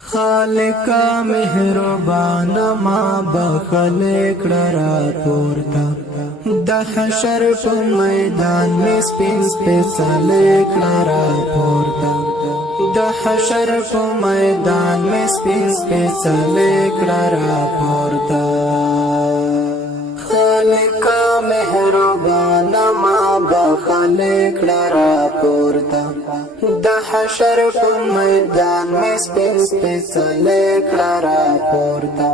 خالقا مهربان ما بخل کړه را پورته د حشر په میدان می سپین سپیڅلې کړه را پورته د حشر په میدان می سپین سپیڅلې کړه را پورته خالقا مهربان ما بخل کړه را پورته د حشر په میدان می سپین سپیڅلې کړه را پورته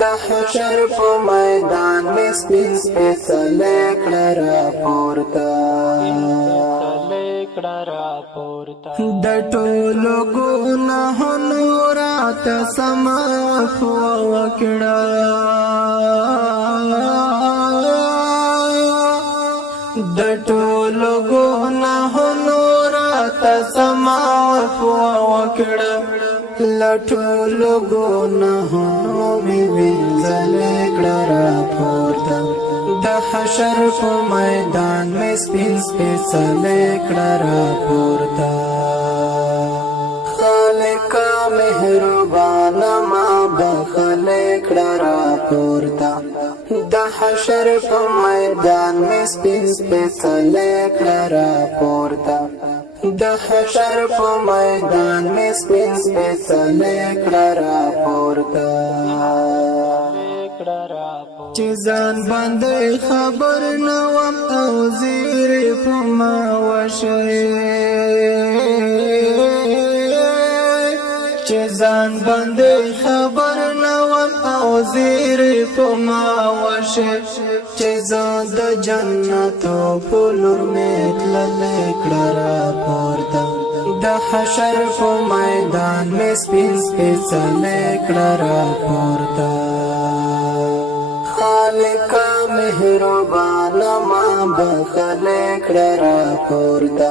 د حشر په میدان می سپین سپیڅلې کړه را پورته د ټولو ګناهونو راته سمعفو وکړه د ټولو ګناهونو راته سمعفو وکړه لټولو ګناهونو می وینځلې کړه را پورته د حشر په میدان می سپین سپیڅلې کړه را پورته خالقا مهربان ما بخل کړه را پورته د حشر په میدان می سپین سپیڅلې کړه را پورته د حشر په میدان می سپین سپیڅلې کړه را پورته چې ځان باندې خبر نه وم او زیر په ما وشه چې ځان باندې خبر نه وم او زیر په ما وشه چې زه د جنتو په لور مې تللې کړه را پورته د حشر په میدان می سپین سپیڅلې کړه را پورته خالقا مهربان ما بخل کړه را پورته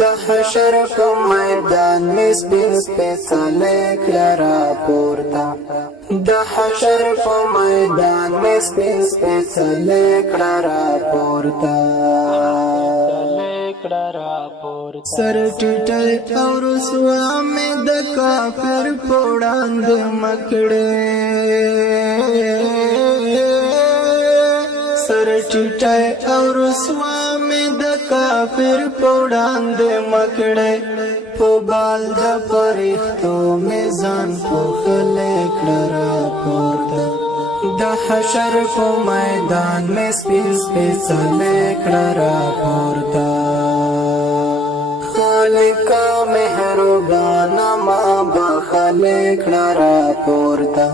د حشر په میدان می سپین سپیڅلې کړه را پورته د حشر په میدان می سپین سپیڅلې کړه را پورته سر ټیټه او رسوا مې د کافر په وړاندې مکړې سر ټیټه او رسوا مې د کافر په وړاندې مکړې په بال د فرښتو مې ځان پوښلې کړه را پورته د حشر په میدان می سپین سپیڅلې کړه را پورته خالقا مهربان ما بخل کړه را پورته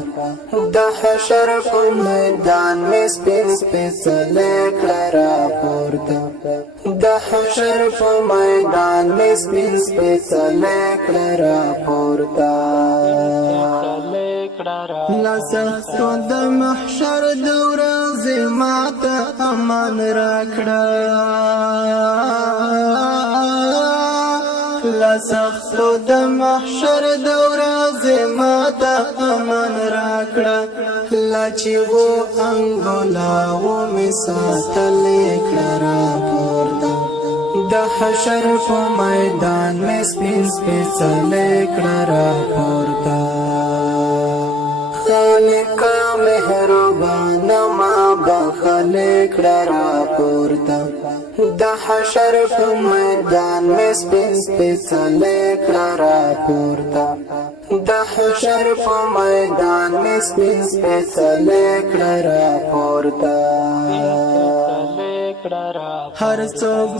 د حشر په میدان می سپین سپیڅلې کړه را پورته د حشر په میدان می سپین سپیڅلې کړه را پورته لسختو د محشر د ورځې ماته امان راکړه لسختو د محشر د ورځې ماته امان راکړه لا چې وو انګولاو می ساتلې کړه را پورته د حشر په میدان می سپین سپیڅلې کړه را پورته خالقا مهربان ما بخل کړه را پورته د حشر په میدان می سپین سپیڅلې کړه را پورته د حشر په میدان می سپین سپیڅلې کړه را پورته هر څوک